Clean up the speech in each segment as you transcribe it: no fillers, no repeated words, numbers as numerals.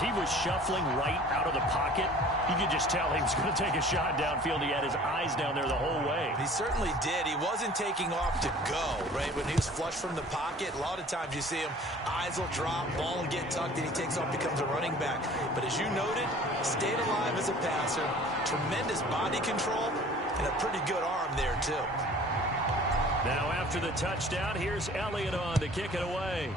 He was shuffling right out of the pocket. You could just tell he was going to take a shot downfield. He had his eyes down there the whole way. He certainly did. He wasn't taking off to go, right? When he was flush from the pocket, a lot of times you see him, eyes will drop, ball will get tucked, and he takes off, becomes a running back. But as you noted, stayed alive as a passer, tremendous body control, and a pretty good arm there, too. Now after the touchdown, here's Elliott on to kick it away.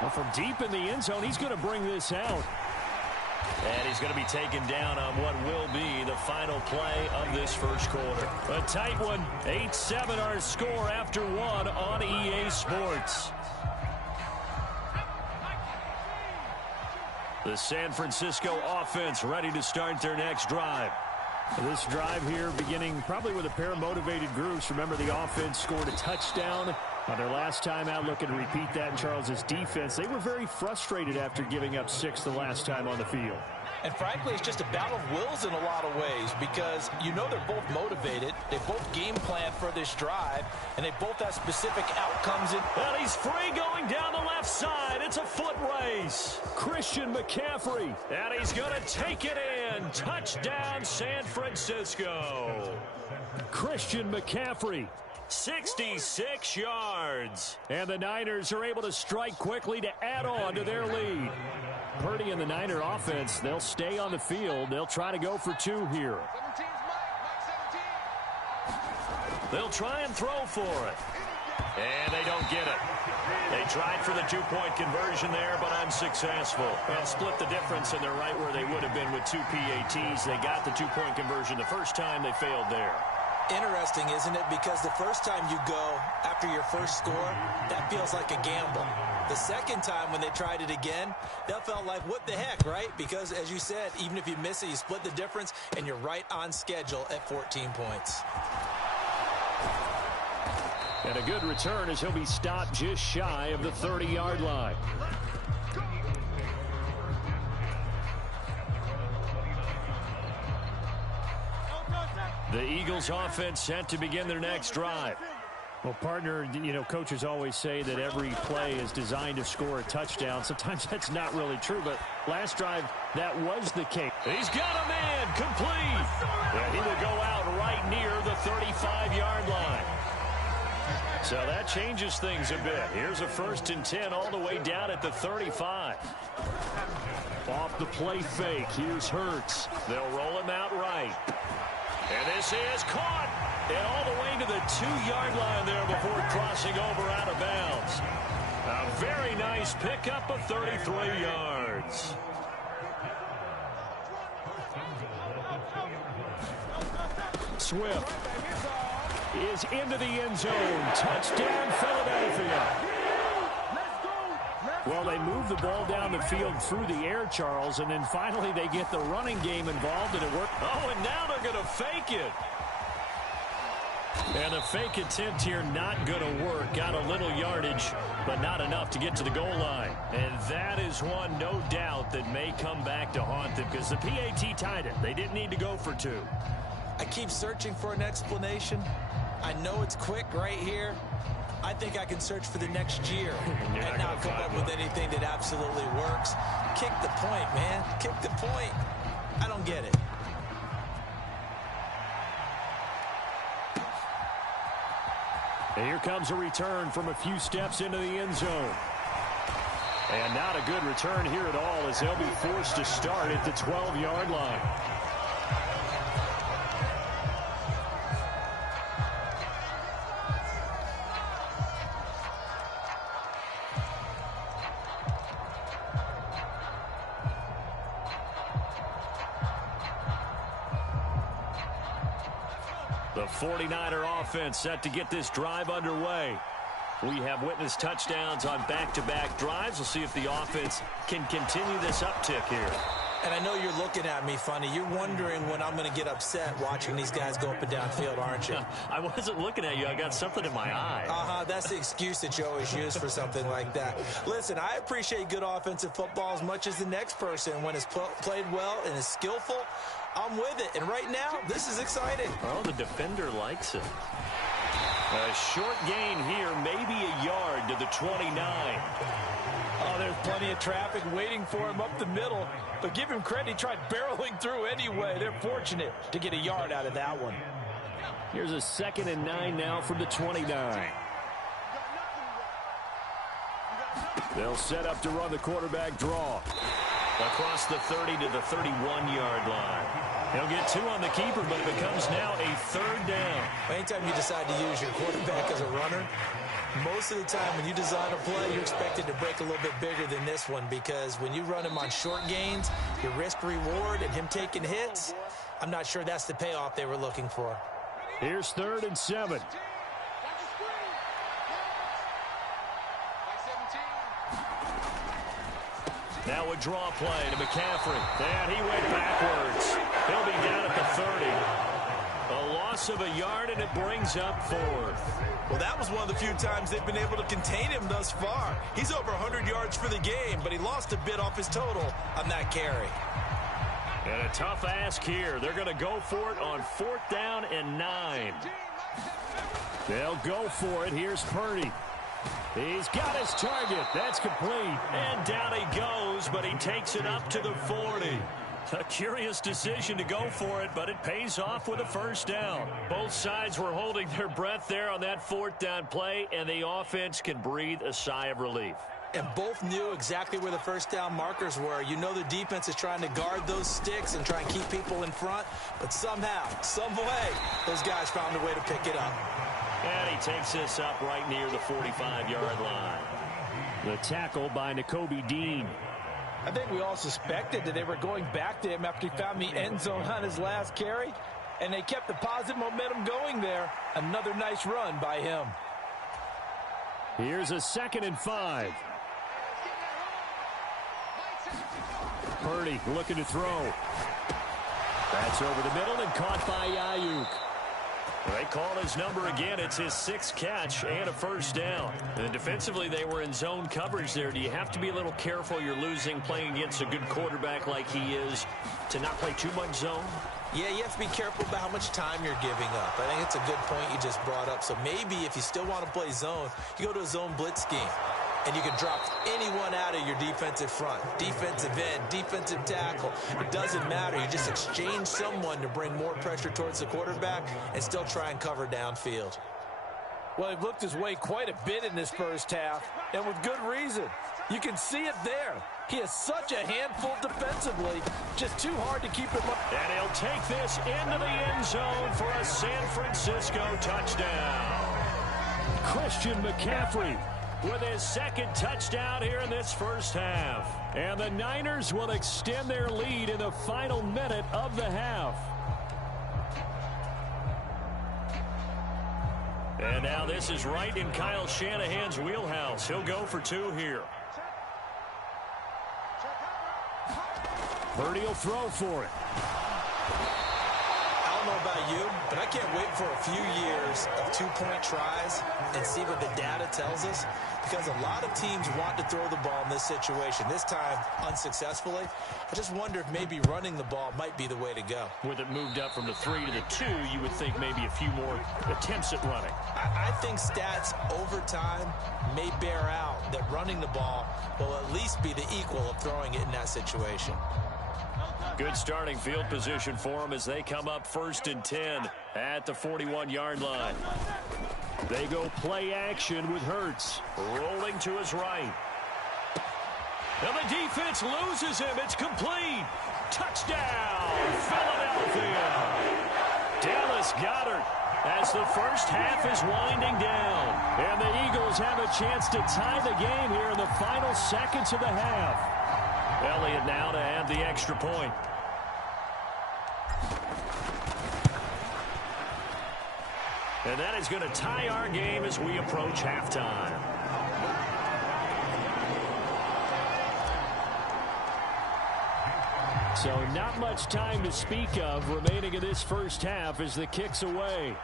Well, from deep in the end zone, he's going to bring this out. And he's going to be taken down on what will be the final play of this first quarter. A tight one, 8-7 our score after one on EA Sports. The San Francisco offense ready to start their next drive. This drive here beginning probably with a pair of motivated groups. Remember, the offense scored a touchdown on their last time out. Looking to repeat that in Charles's defense. They were very frustrated after giving up 6 the last time on the field. And frankly, it's just a battle of wills in a lot of ways because you know they're both motivated. They both game plan for this drive, and they both have specific outcomes. Well, he's free going down the left side. It's a foot race. Christian McCaffrey, and he's going to take it in. Touchdown, San Francisco. Christian McCaffrey, 66 yards. And the Niners are able to strike quickly to add on to their lead. Purdy and the Niner offense, they'll stay on the field. They'll try to go for 2 here. They'll try and throw for it. And they don't get it. They tried for the 2-point conversion there, but unsuccessful. And split the difference, and they're right where they would have been with 2 PATs. They got the 2-point conversion the first time. They failed there. Interesting, isn't it? Because the first time you go after your first score, that feels like a gamble. The second time when they tried it again, that felt like, what the heck, right? Because, as you said, even if you miss it, you split the difference, and you're right on schedule at 14 points. And a good return as he'll be stopped just shy of the 30-yard line. The Eagles offense set to begin their next drive. Well, partner, you know, coaches always say that every play is designed to score a touchdown. Sometimes that's not really true, but last drive, that was the case. He's got a man complete. And he will go out right near the 35-yard line. So that changes things a bit. Here's a 1st and 10 all the way down at the 35. Off the play fake, here's Hurts. They'll roll him out right. And this is caught. And all the way to the 2-yard line there before crossing over out of bounds. A very nice pickup of 33 yards. Swift is into the end zone. Touchdown, Philadelphia. Well, they move the ball down the field through the air, Charles, and then finally they get the running game involved, and it worked. Oh, and now they're going to fake it. And the fake attempt here not going to work. Got a little yardage, but not enough to get to the goal line. And that is one, no doubt, that may come back to haunt them because the PAT tied it. They didn't need to go for 2. I keep searching for an explanation. I know it's quick right here. I think I can search for the next year and not come up with anything that absolutely works. Kick the point, man. Kick the point. I don't get it. And here comes a return from a few steps into the end zone. And not a good return here at all as they'll be forced to start at the 12-yard line. The 49er offense set to get this drive underway. We have witnessed touchdowns on back-to-back drives. We'll see if the offense can continue this uptick here. And I know you're looking at me funny. You're wondering when I'm going to get upset watching these guys go up and down field, aren't you? I wasn't looking at you. I got something in my eye. That's the excuse that you always use for something like that. Listen, I appreciate good offensive football as much as the next person. When it's played well and is skillful, I'm with it. And right now, this is exciting. Oh, the defender likes it. A short gain here, maybe a yard to the 29. Oh, there's plenty of traffic waiting for him up the middle. But give him credit, he tried barreling through anyway. They're fortunate to get a yard out of that one. Here's a 2nd and 9 now from the 29. They'll set up to run the quarterback draw. Across the 30 to the 31-yard line. He'll get 2 on the keeper, but it becomes now a 3rd down. Anytime you decide to use your quarterback as a runner, most of the time when you design a play, you're expected to break a little bit bigger than this one, because when you run him on short gains, your risk-reward and him taking hits, I'm not sure that's the payoff they were looking for. Here's 3rd and 7. Now a draw play to McCaffrey. And he went backwards. He'll be down at the 30. A loss of a yard, and it brings up 4th. Well, that was one of the few times they've been able to contain him thus far. He's over 100 yards for the game, but he lost a bit off his total on that carry. And a tough ask here. They're going to go for it on 4th down and 9. They'll go for it. Here's Purdy. He's got his target. That's complete. And down he goes, but he takes it up to the 40. A curious decision to go for it, but it pays off with a 1st down. Both sides were holding their breath there on that 4th down play, and the offense can breathe a sigh of relief. And both knew exactly where the 1st down markers were. You know the defense is trying to guard those sticks and try and keep people in front, but somehow, some way, those guys found a way to pick it up. And he takes this up right near the 45-yard line. The tackle by Nakobe Dean. I think we all suspected that they were going back to him after he found the end zone on his last carry, and they kept the positive momentum going there. Another nice run by him. Here's a 2nd and 5. Purdy looking to throw. That's over the middle and caught by Ayuk. They call his number again. It's his 6th catch and a 1st down. And defensively, they were in zone coverage there. Do you have to be a little careful? You're losing, playing against a good quarterback like he is, to not play too much zone? Yeah, you have to be careful about how much time you're giving up. I think it's a good point you just brought up. So maybe if you still want to play zone, you go to a zone blitz scheme. And you can drop anyone out of your defensive front, defensive end, defensive tackle. It doesn't matter. You just exchange someone to bring more pressure towards the quarterback and still try and cover downfield. Well, he looked his way quite a bit in this 1st half, and with good reason. You can see it there. He is such a handful defensively, just too hard to keep him up. And he'll take this into the end zone for a San Francisco touchdown. Christian McCaffrey with his 2nd touchdown here in this 1st half. And the Niners will extend their lead in the final minute of the half. And now this is right in Kyle Shanahan's wheelhouse. He'll go for 2 here. Purdy will throw for it. I don't know about you, but I can't wait for a few years of 2-point tries and see what the data tells us, because a lot of teams want to throw the ball in this situation. This time, unsuccessfully. I just wonder if maybe running the ball might be the way to go. With it moved up from the 3 to the 2, you would think maybe a few more attempts at running. I think stats over time may bear out that running the ball will at least be the equal of throwing it in that situation. Good starting field position for them as they come up 1st and 10 at the 41-yard line. They go play action with Hurts rolling to his right. And the defense loses him. It's complete. Touchdown, Philadelphia. Dallas Goedert as the 1st half is winding down. And the Eagles have a chance to tie the game here in the final seconds of the half. Elliott now to add the extra point. And that is going to tie our game as we approach halftime. So not much time to speak of remaining in this 1st half as the kick's away.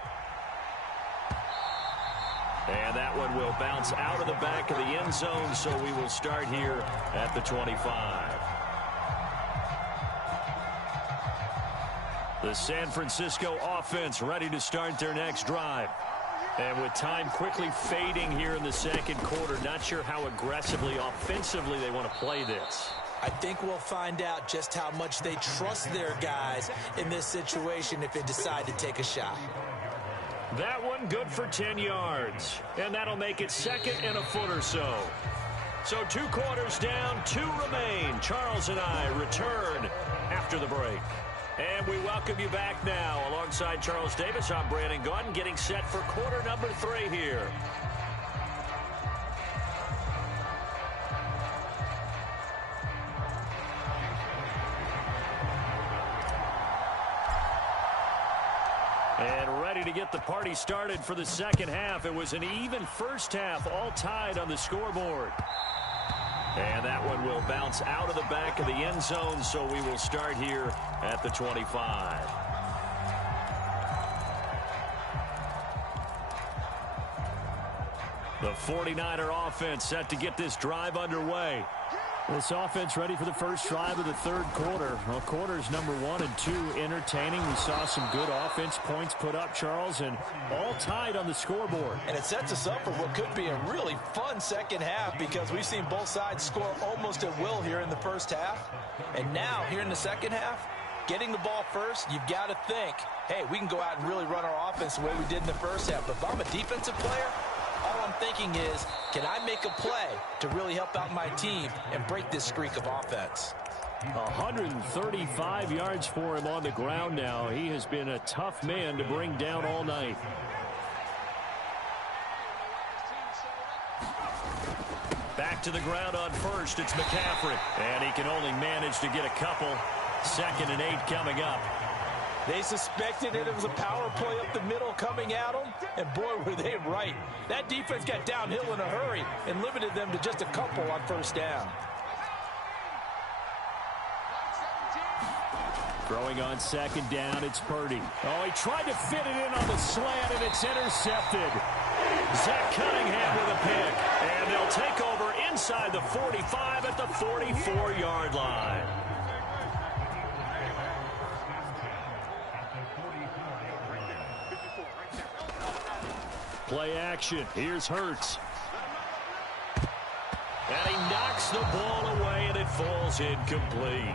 And that one will bounce out of the back of the end zone, so we will start here at the 25. The San Francisco offense ready to start their next drive. And with time quickly fading here in the second quarter, not sure how aggressively, offensively they want to play this. I think we'll find out just how much they trust their guys in this situation if they decide to take a shot. That one good for 10 yards. And that'll make it second and a foot or so. So 2 quarters down, 2 remain. Charles and I return after the break. And we welcome you back now. Alongside Charles Davis, I'm Brandon Gaudin, getting set for quarter number 3 here. And ready to get the party started for the second half. It was an even first half, all tied on the scoreboard. And that one will bounce out of the back of the end zone, so we will start here at the 25. The 49er offense set to get this drive underway. This offense ready for the first drive of the third quarter. Well, quarters number 1 and 2 entertaining. We saw some good offense points put up, Charles, and all tied on the scoreboard. And it sets us up for what could be a really fun second half because we've seen both sides score almost at will here in the first half. And now, here in the second half, getting the ball first, you've got to think, hey, we can go out and really run our offense the way we did in the first half. But if I'm a defensive player, all I'm thinking is, can I make a play to really help out my team and break this streak of offense? 135 yards for him on the ground now. He has been a tough man to bring down all night. Back to the ground on first. It's McCaffrey. And he can only manage to get a couple. 2nd and 8 coming up. They suspected it was a power play up the middle coming at them, and boy, were they right. That defense got downhill in a hurry and limited them to just a couple on first down. Throwing on 2nd down, it's Purdy. Oh, he tried to fit it in on the slant, and it's intercepted. Zach Cunningham with a pick, and they'll take over inside the 45 at the 44-yard line. Play action. Here's Hurts. And he knocks the ball away, and it falls incomplete.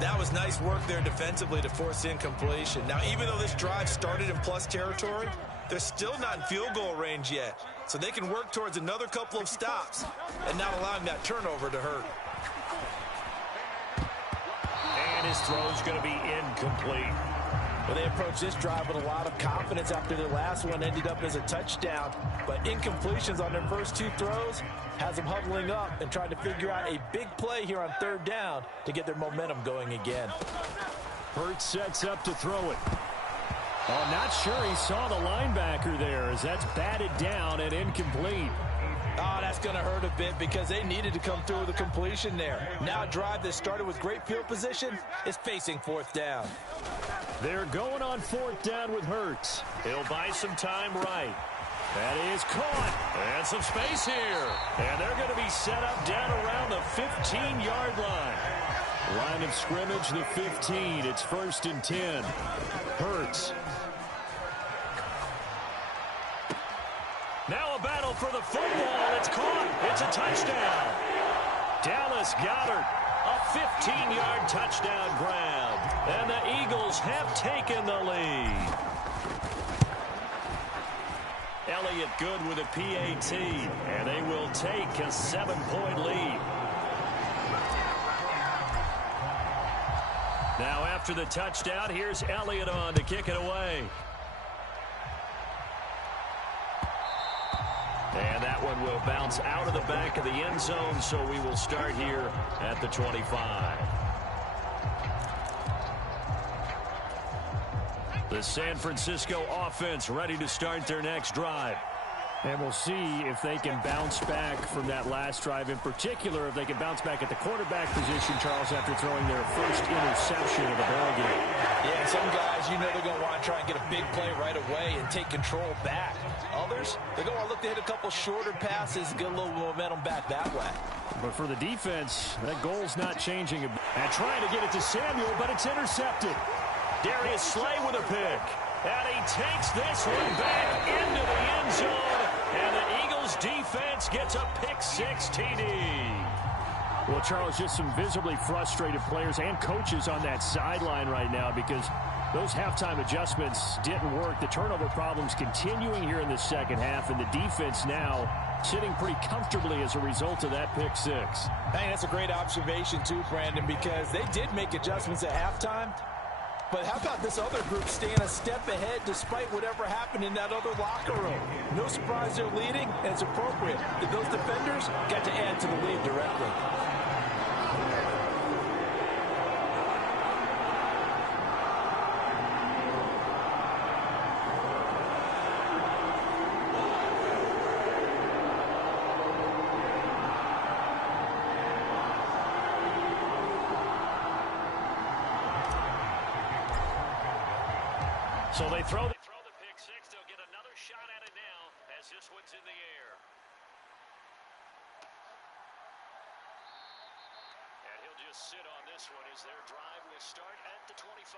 That was nice work there defensively to force incompletion. Now, even though this drive started in plus territory, they're still not in field goal range yet. So they can work towards another couple of stops and not allowing that turnover to hurt. And his throw's going to be incomplete. Well, they approached this drive with a lot of confidence after their last one ended up as a touchdown. But incompletions on their first 2 throws has them huddling up and trying to figure out a big play here on 3rd down to get their momentum going again. Hurts sets up to throw it. Oh, not sure he saw the linebacker there as that's batted down and incomplete. Oh, that's going to hurt a bit because they needed to come through with a completion there. Now a drive that started with great field position is facing 4th down. They're going on 4th down with Hurts. He'll buy some time right. That is caught. And some space here. And they're going to be set up down around the 15-yard line. Line of scrimmage, the 15. It's 1st and 10. Hurts. Now a battle for the football. It's caught. It's a touchdown. Dallas Goedert. A 15-yard touchdown grab. And the Eagles have taken the lead. Elliott good with a PAT. And they will take a 7-point lead. Now after the touchdown, here's Elliott on to kick it away. And that one will bounce out of the back of the end zone, so we will start here at the 25. The San Francisco offense ready to start their next drive. And we'll see if they can bounce back from that last drive, in particular if they can bounce back at the quarterback position, Charles, after throwing their first interception of the ballgame. Yeah, some guys, you know they're going to want to try and get a big play right away and take control back. Others, they're going to want to look to hit a couple shorter passes, get a little momentum back that way. But for the defense, that goal's not changing. And trying to get it to Samuel, but it's intercepted. Darius Slay with a pick. And he takes this one back into the end zone. And the Eagles defense gets a pick-6 TD. Well, Charles, just some visibly frustrated players and coaches on that sideline right now because those halftime adjustments didn't work. The turnover problems continuing here in the second half, and the defense now sitting pretty comfortably as a result of that pick-6. I think that's a great observation too, Brandon, because they did make adjustments at halftime. But how about this other group staying a step ahead despite whatever happened in that other locker room? No surprise they're leading, and it's appropriate that those defenders got to add to the lead directly. So they throw the pick-6. They'll get another shot at it now as this one's in the air. And he'll just sit on this one as their drive will start at the 25.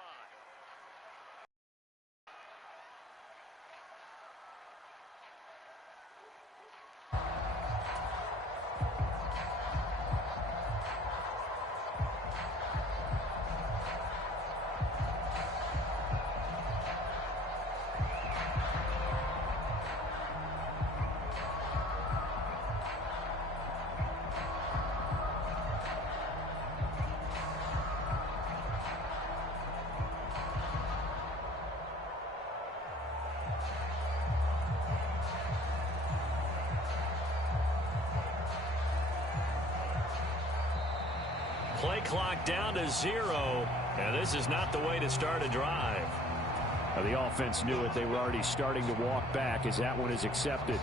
Play clock down to 0, and this is not the way to start a drive. The offense knew it. They were already starting to walk back as that one is accepted.